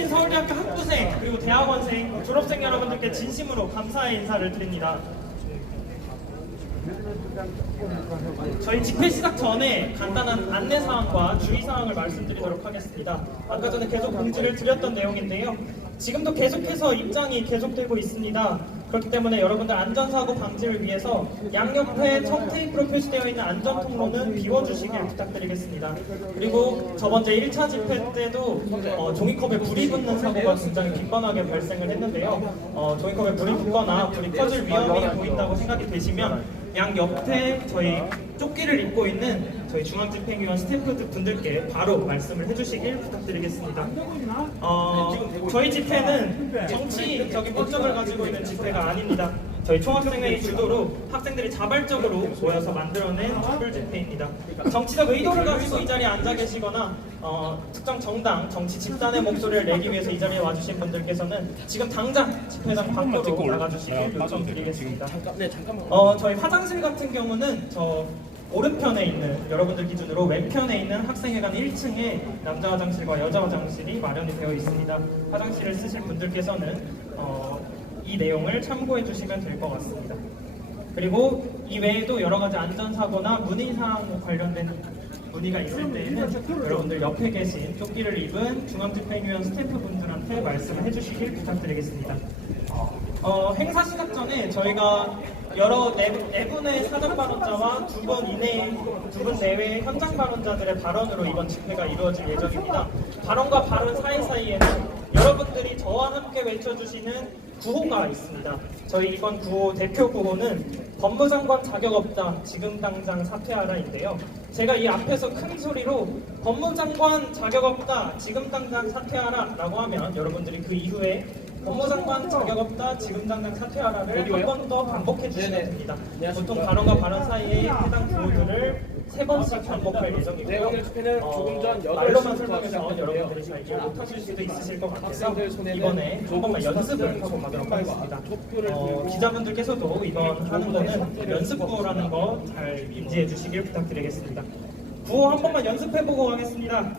오신 서울대학교 학부생 그리고 대학원생, 졸업생 여러분들께 진심으로 감사의 인사를 드립니다. 저희 집회 시작 전에 간단한 안내사항과 주의사항을 말씀드리도록 하겠습니다. 아까 전에 계속 공지를 드렸던 내용인데요. 지금도 계속해서 입장이 계속되고 있습니다. 그렇기 때문에 여러분들 안전사고 방지를 위해서 양옆에 청테이프로 표시되어 있는 안전통로는 비워주시길 부탁드리겠습니다. 그리고 저번제 1차 집회 때도 종이컵에 불이 붙는 사고가 굉장히 빈번하게 발생을 했는데요. 종이컵에 불이 붙거나 불이 커질 위험이 보인다고 생각이 되시면 양옆에 저희 조끼를 입고 있는 저희 중앙집행위원 스태프 분들께 바로 말씀을 해주시길 부탁드리겠습니다. 저희 집회는 정치적인 목적을 가지고 있는 집회가 아닙니다. 저희 총학생회의 주도로 학생들이 자발적으로 모여서 만들어낸 촛불 집회입니다. 정치적 의도를 가지고 이 자리에 앉아 계시거나 특정 정당, 정치 집단의 목소리를 내기 위해서 이 자리에 와주신 분들께서는 지금 당장 집회장 밖으로 나가주시길 요청드리겠습니다. 저희 화장실 같은 경우는 저 오른편에 있는, 여러분들 기준으로 왼편에 있는 학생회관 1층에 남자 화장실과 여자 화장실이 마련이 되어 있습니다. 화장실을 쓰실 분들께서는 이 내용을 참고해 주시면 될 것 같습니다. 그리고 이 외에도 여러 가지 안전사고나 문의사항 관련된 문의가 있을 때에는 여러분들 옆에 계신 조끼를 입은 중앙집행위원 스태프분들한테 말씀을 해주시길 부탁드리겠습니다. 행사 시작 전에 저희가 여러 네 분의 사전 발언자와 두 분 내외의 현장 발언자들의 발언으로 이번 집회가 이루어질 예정입니다. 발언과 발언 사이사이에는 여러분들이 저와 함께 외쳐주시는 구호가 있습니다. 저희 이번 구호 대표 구호는 법무장관 자격 없다, 지금 당장 사퇴하라인데요. 제가 이 앞에서 큰 소리로 법무장관 자격 없다, 지금 당장 사퇴하라 라고 하면 여러분들이 그 이후에 법무장관 자격 없다, 지금 당장 사퇴하라를 한 번 더 반복해 주시면 됩니다. 보통 발언과 발언 사이에 해당 구호들을 3번씩 반복할 예정이고요. 말로만 설명해서 여러분들이 잘 이해 못하실 수도 있으실 것 같아서 이번에 한 번만 연습을 하고 가도록 하겠습니다. 기자분들께서도 이번 하는 거는 연습 구호라는 거 잘 인지해 주시길 부탁드리겠습니다. 구호 한 번만 연습해보고 가겠습니다.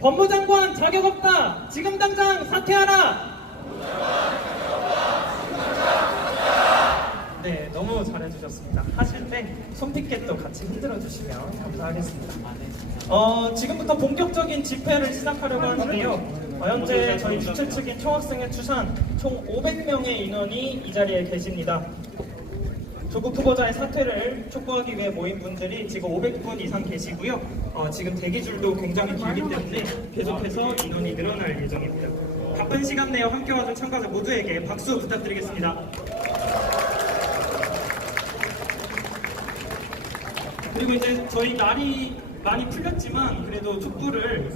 법무장관 자격 없다, 지금 당장 사퇴하라! 네, 너무 잘해주셨습니다. 하실 때 손피켓도 같이 흔들어 주시면 감사하겠습니다. 지금부터 본격적인 집회를 시작하려고 하는데요. 현재 저희 주최 측인 총학생회 추산 총 500명의 인원이 이 자리에 계십니다. 조국 후보자의 사퇴를 촉구하기 위해 모인 분들이 지금 500분 이상 계시고요. 지금 대기줄도 굉장히 길기 때문에 계속해서 인원이 늘어날 예정입니다. 바쁜 시간 내에 함께 와준 참가자 모두에게 박수 부탁드리겠습니다. 그리고 이제 저희 날이 많이 풀렸지만 그래도 촛불을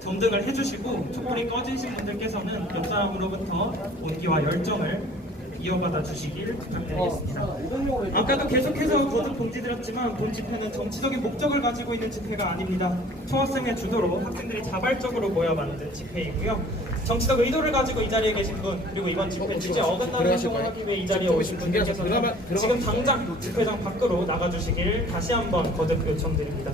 점등을 해주시고 촛불이 꺼지신 분들께서는 옆 사람으로부터 온기와 열정을 이어받아 주시길 부탁드리겠습니다. 아까도 계속해서 거듭 공지드렸지만 본 집회는 정치적인 목적을 가지고 있는 집회가 아닙니다. 총학생회 주도로 학생들이 자발적으로 모여 만든 집회이고요. 정치적 의도를 가지고 이 자리에 계신 분, 그리고 이번 집회 취지에 어긋나는 행동을 하기 위해 이 자리에 오신 분들께서는 지금 당장 집회장 밖으로 나가주시길 다시 한번 거듭 요청드립니다.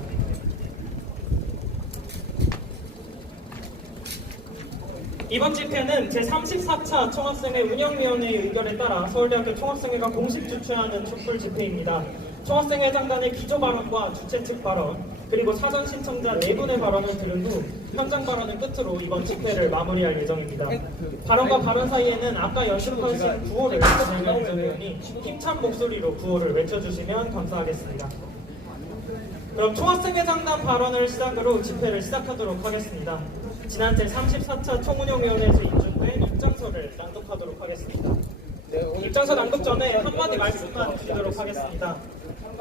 이번 집회는 제34차 총학생회 운영위원회의 의결에 따라 서울대학교 총학생회가 공식 주최하는 촛불 집회입니다. 총학생회장단의 기조 발언과 주최 측 발언, 그리고 사전 신청자 4분의 발언을 들은 후 현장 발언을 끝으로 이번 집회를 마무리할 예정입니다. 발언과 발언 사이에는 아까 연습하신 구호를 진행할 예정이니 힘찬 목소리로 구호를 외쳐주시면 감사하겠습니다. 그럼 총학생회장단 발언을 시작으로 집회를 시작하도록 하겠습니다. 지난 제34차 총운영위원회에서 인준된 입장서를 낭독하도록 하겠습니다. 입장서 낭독 전에 한마디 말씀만 드리도록 하겠습니다.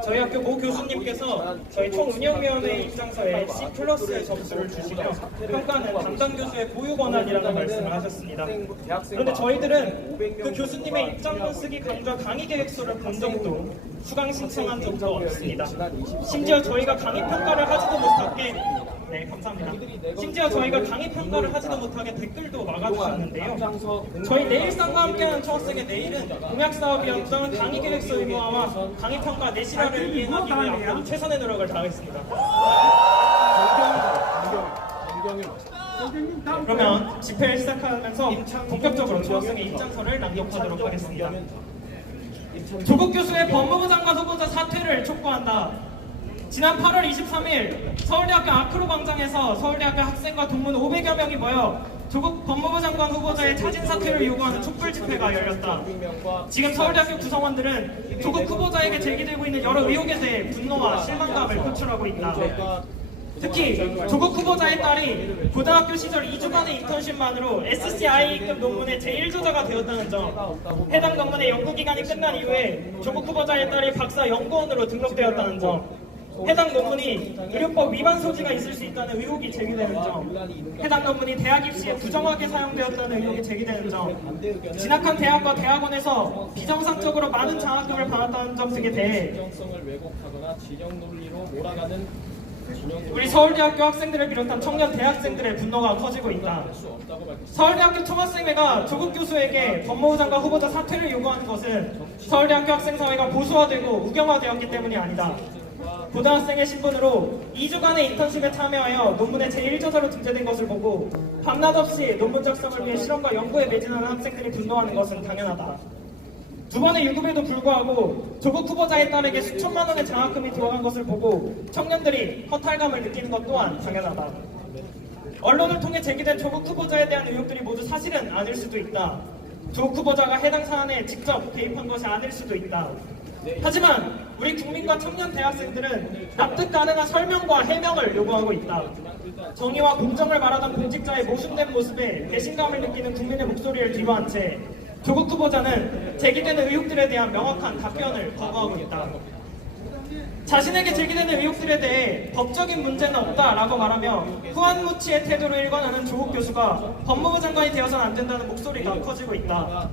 저희 학교 모 교수님께서 저희 총운영위원회 입장서에 C+의 점수를 주시며 평가는 담당 교수의 보유 권한이라는 말씀을 하셨습니다. 그런데 저희들은 그 교수님의 입장문 쓰기 강좌 강의 계획서를 본 적도 수강 신청한 적도 없습니다. 심지어 저희가 강의 평가를 하지도 못하게 감사합니다. 심지어 저희가 강의 평가를 하지도 못하게 댓글도 막아주셨는데요. 저희 내일상과 함께하는 총학생의 내일은 공약사업위원장 강의 계획서 의무화와 강의 평가 내실화를 이행하기 위해 앞으로 최선의 노력을 다하겠습니다. 그러면 집회를 시작하면서 본격적으로 초학생의 입장서를 낭독하도록 하겠습니다. 조국 교수의 법무부 장관 후보자 사퇴를 촉구한다. 지난 8월 23일 서울대학교 아크로 광장에서 서울대학교 학생과 동문 500여 명이 모여 조국 법무부 장관 후보자의 자진 사퇴를 요구하는 촛불 집회가 열렸다. 지금 서울대학교 구성원들은 조국 후보자에게 제기되고 있는 여러 의혹에 대해 분노와 실망감을 표출하고 있다. 특히 조국 후보자의 딸이 고등학교 시절 2주간의 인턴십만으로 SCI급 논문의 제1저자가 되었다는 점, 해당 논문의 연구기간이 끝난 이후에 조국 후보자의 딸이 박사 연구원으로 등록되었다는 점, 해당 논문이 의료법 위반 소지가 있을 수 있다는 의혹이 제기되는 점, 해당 논문이 대학 입시에 부정하게 사용되었다는 의혹이 제기되는 점, 진학한 대학과 대학원에서 비정상적으로 많은 장학금을 받았다는 점 등에 대해 우리 서울대학교 학생들을 비롯한 청년 대학생들의 분노가 커지고 있다. 서울대학교 총학생회가 조국 교수에게 법무부 장관 후보자 사퇴를 요구하는 것은 서울대학교 학생사회가 보수화되고 우경화되었기 때문이 아니다. 고등학생의 신분으로 2주간의 인턴십에 참여하여 논문의 제1저자로 등재된 것을 보고 밤낮 없이 논문 작성을 위해 실험과 연구에 매진하는 학생들이 분노하는 것은 당연하다. 두 번의 유급에도 불구하고 조국 후보자의 딸에게 수천만 원의 장학금이 들어간 것을 보고 청년들이 허탈감을 느끼는 것 또한 당연하다. 언론을 통해 제기된 조국 후보자에 대한 의혹들이 모두 사실은 아닐 수도 있다. 조국 후보자가 해당 사안에 직접 개입한 것이 아닐 수도 있다. 하지만 우리 국민과 청년 대학생들은 납득 가능한 설명과 해명을 요구하고 있다. 정의와 공정을 말하던 공직자의 모순된 모습에 배신감을 느끼는 국민의 목소리를 뒤로한 채 조국 후보자는 제기되는 의혹들에 대한 명확한 답변을 거부하고 있다. 자신에게 제기되는 의혹들에 대해 법적인 문제는 없다라고 말하며 후한무치의 태도로 일관하는 조국 교수가 법무부 장관이 되어서는 안 된다는 목소리가 커지고 있다.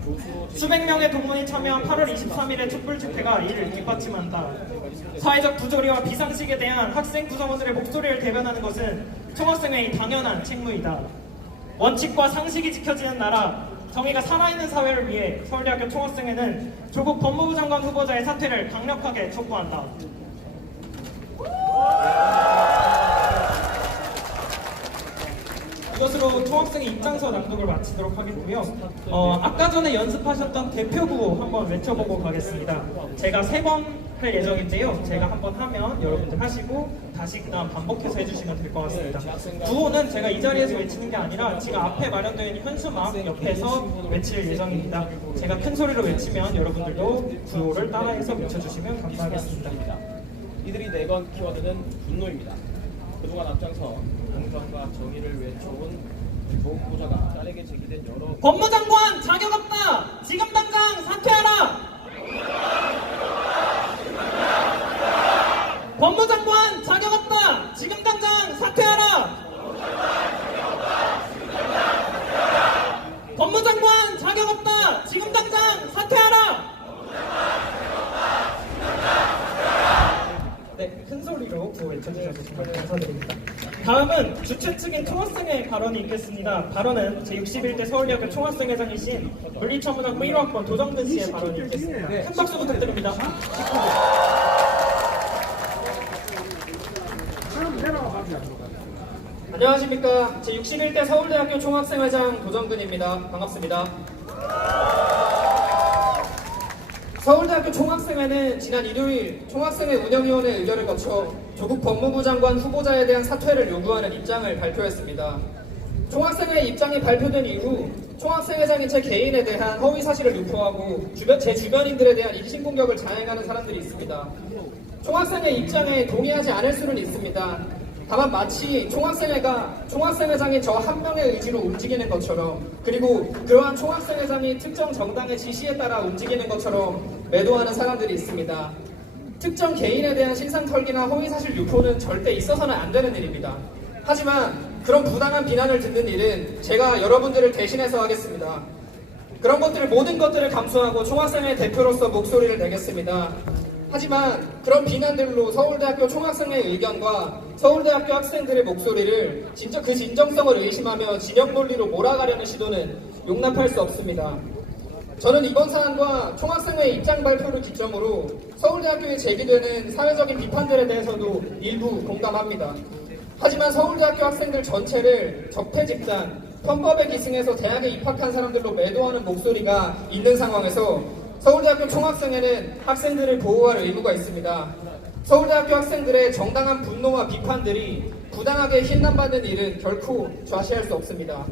수백 명의 동문이 참여한 8월 23일의 촛불 집회가 이를 뒷받침한다. 사회적 부조리와 비상식에 대한 학생 구성원들의 목소리를 대변하는 것은 총학생회의 당연한 책무이다. 원칙과 상식이 지켜지는 나라, 정의가 살아있는 사회를 위해 서울대학교 총학생회는 조국 법무부 장관 후보자의 사퇴를 강력하게 촉구한다. 이것으로 총학생의 입장서 낭독을 마치도록 하겠고요. 아까 전에 연습하셨던 대표구호 한번 외쳐보고 가겠습니다. 제가 3번 할 예정인데요. 제가 한번 하면 여러분들 하시고 다시 그다음 반복해서 해주시면 될 것 같습니다. 구호는 제가 이 자리에서 외치는 게 아니라 지금 앞에 마련되어 있는 현수막 옆에서 외칠 예정입니다. 제가 큰 소리로 외치면 여러분들도 구호를 따라해서 외쳐주시면 감사하겠습니다. 이들이 내건 키워드는 분노입니다. 그동안 앞장서 공정과 정의를 외쳐온 조국 후보자가 딸에게 제기된 여러 법무장관 자격 없다! 지금 당장 사퇴하라! 법무장관 자격 없다! 지금 당장 사퇴하라! 법무장관 자격 없다! 지금 당장 사퇴하라! 네, 큰 소리로 구호 외쳐주셔서 정말 감사드립니다. 다음은 주최 측인 총학생회 발언이 있겠습니다. 발언은 제61대 서울대학교 총학생회장이신 물리천문학부 1호학번 도정근 씨의 발언이 있겠습니다. 큰 박수 부탁드립니다. 안녕하십니까. 제61대 서울대학교 총학생회장 도정근입니다. 반갑습니다. 서울대학교 총학생회는 지난 일요일 총학생회 운영위원회 의결을 거쳐 조국 법무부 장관 후보자에 대한 사퇴를 요구하는 입장을 발표했습니다. 총학생회 입장이 발표된 이후 총학생회장인 제 개인에 대한 허위 사실을 유포하고 제 주변인들에 대한 입신공격을 자행하는 사람들이 있습니다. 총학생회 입장에 동의하지 않을 수는 있습니다. 다만 마치 총학생회장이 저 한 명의 의지로 움직이는 것처럼, 그리고 그러한 총학생회장이 특정 정당의 지시에 따라 움직이는 것처럼 매도하는 사람들이 있습니다. 특정 개인에 대한 신상털기나 허위사실 유포는 절대 있어서는 안 되는 일입니다. 하지만 그런 부당한 비난을 듣는 일은 제가 여러분들을 대신해서 하겠습니다. 그런 모든 것들을 감수하고 총학생회 대표로서 목소리를 내겠습니다. 하지만 그런 비난들로 서울대학교 총학생회 의견과 서울대학교 학생들의 목소리를 그 진정성을 의심하며 진영 논리로 몰아가려는 시도는 용납할 수 없습니다. 저는 이번 사안과 총학생회 입장 발표를 기점으로 서울대학교에 제기되는 사회적인 비판들에 대해서도 일부 공감합니다. 하지만 서울대학교 학생들 전체를 적폐 집단, 편법에 기승해서 대학에 입학한 사람들로 매도하는 목소리가 있는 상황에서 서울대학교 총학생회는 학생들을 보호할 의무가 있습니다. 서울대학교 학생들의 정당한 분노와 비판들이 부당하게 힐난받는 일은 결코 좌시할 수 없습니다.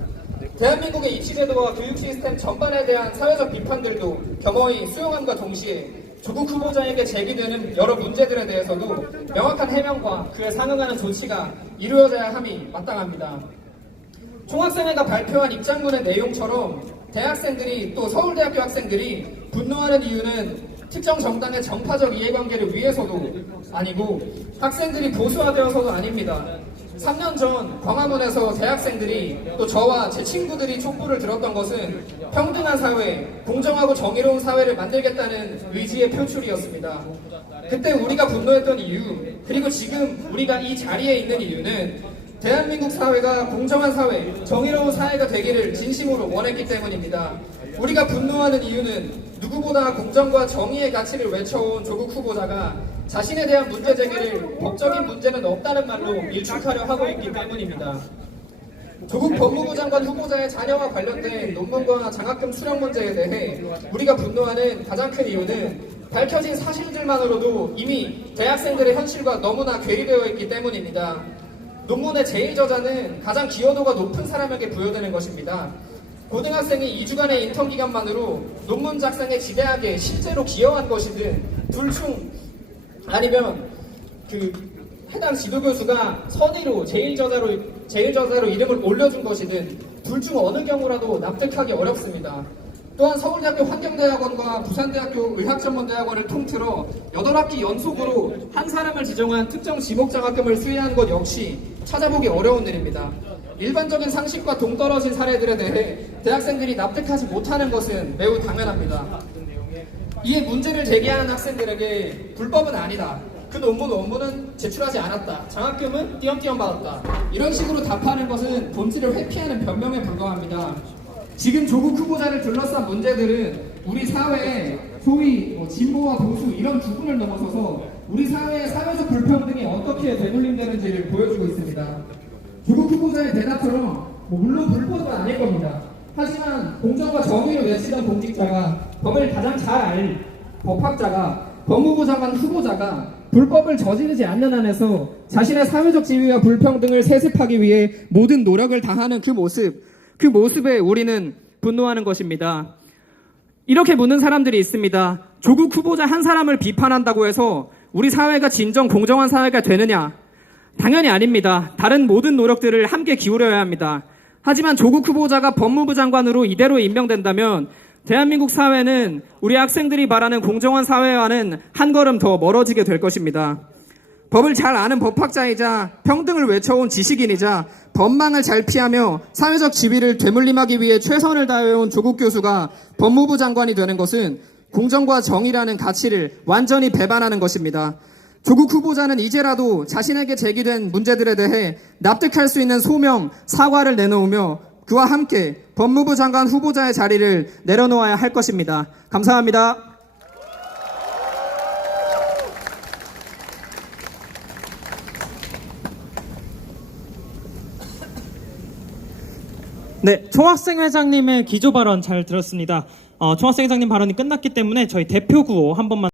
대한민국의 입시제도와 교육 시스템 전반에 대한 사회적 비판들도 겸허히 수용함과 동시에 조국 후보자에게 제기되는 여러 문제들에 대해서도 명확한 해명과 그에 상응하는 조치가 이루어져야 함이 마땅합니다. 총학생회가 발표한 입장문의 내용처럼 대학생들이 또 서울대학교 학생들이 분노하는 이유는 특정 정당의 정파적 이해관계를 위해서도 아니고 학생들이 보수화되어서도 아닙니다. 3년 전 광화문에서 대학생들이 또 저와 제 친구들이 촛불을 들었던 것은 평등한 사회, 공정하고 정의로운 사회를 만들겠다는 의지의 표출이었습니다. 그때 우리가 분노했던 이유, 그리고 지금 우리가 이 자리에 있는 이유는 대한민국 사회가 공정한 사회, 정의로운 사회가 되기를 진심으로 원했기 때문입니다. 우리가 분노하는 이유는 누구보다 공정과 정의의 가치를 외쳐온 조국 후보자가 자신에 대한 문제 제기를 법적인 문제는 없다는 말로 일축하려 하고 있기 때문입니다. 조국 법무부 장관 후보자의 자녀와 관련된 논문과 장학금 수령 문제에 대해 우리가 분노하는 가장 큰 이유는 밝혀진 사실들만으로도 이미 대학생들의 현실과 너무나 괴리되어 있기 때문입니다. 논문의 제1저자는 가장 기여도가 높은 사람에게 부여되는 것입니다. 고등학생이 2주간의 인턴 기간만으로 논문 작성에 지대하게 실제로 기여한 것이든 둘 중 아니면 해당 지도교수가 선의로 제1저자로 이름을 올려준 것이든 둘 중 어느 경우라도 납득하기 어렵습니다. 또한 서울대학교 환경대학원과 부산대학교 의학전문대학원을 통틀어 8학기 연속으로 한 사람을 지정한 특정 지목장학금을 수여한 것 역시 찾아보기 어려운 일입니다. 일반적인 상식과 동떨어진 사례들에 대해 대학생들이 납득하지 못하는 것은 매우 당연합니다. 이에 문제를 제기하는 학생들에게 불법은 아니다, 그 논문은 제출하지 않았다, 장학금은 띄엄띄엄 받았다, 이런 식으로 답하는 것은 본질을 회피하는 변명에 불과합니다. 지금 조국 후보자를 둘러싼 문제들은 우리 사회의 소위 진보와 보수 이런 구분을 넘어서서 우리 사회의 사회적 불평등이 어떻게 되돌림되는지를 보여주고 있습니다. 조국 후보자의 대답처럼 물론 불법은 아닐 겁니다. 하지만 공정과 정의를 외치던 공직자가, 법을 가장 잘 알 법학자가, 법무부 장관 후보자가 불법을 저지르지 않는 한에서 자신의 사회적 지위와 불평등을 세습하기 위해 모든 노력을 다하는 그 모습에 우리는 분노하는 것입니다. 이렇게 묻는 사람들이 있습니다. 조국 후보자 한 사람을 비판한다고 해서 우리 사회가 진정 공정한 사회가 되느냐? 당연히 아닙니다. 다른 모든 노력들을 함께 기울여야 합니다. 하지만 조국 후보자가 법무부 장관으로 이대로 임명된다면 대한민국 사회는 우리 학생들이 말하는 공정한 사회와는 한 걸음 더 멀어지게 될 것입니다. 법을 잘 아는 법학자이자 평등을 외쳐온 지식인이자 법망을 잘 피하며 사회적 지위를 되물림하기 위해 최선을 다해온 조국 교수가 법무부 장관이 되는 것은 공정과 정의라는 가치를 완전히 배반하는 것입니다. 조국 후보자는 이제라도 자신에게 제기된 문제들에 대해 납득할 수 있는 소명, 사과를 내놓으며 그와 함께 법무부 장관 후보자의 자리를 내려놓아야 할 것입니다. 감사합니다. 네, 총학생회장님의 기조 발언 잘 들었습니다. 총학생회장님 발언이 끝났기 때문에 저희 대표 구호 한 번만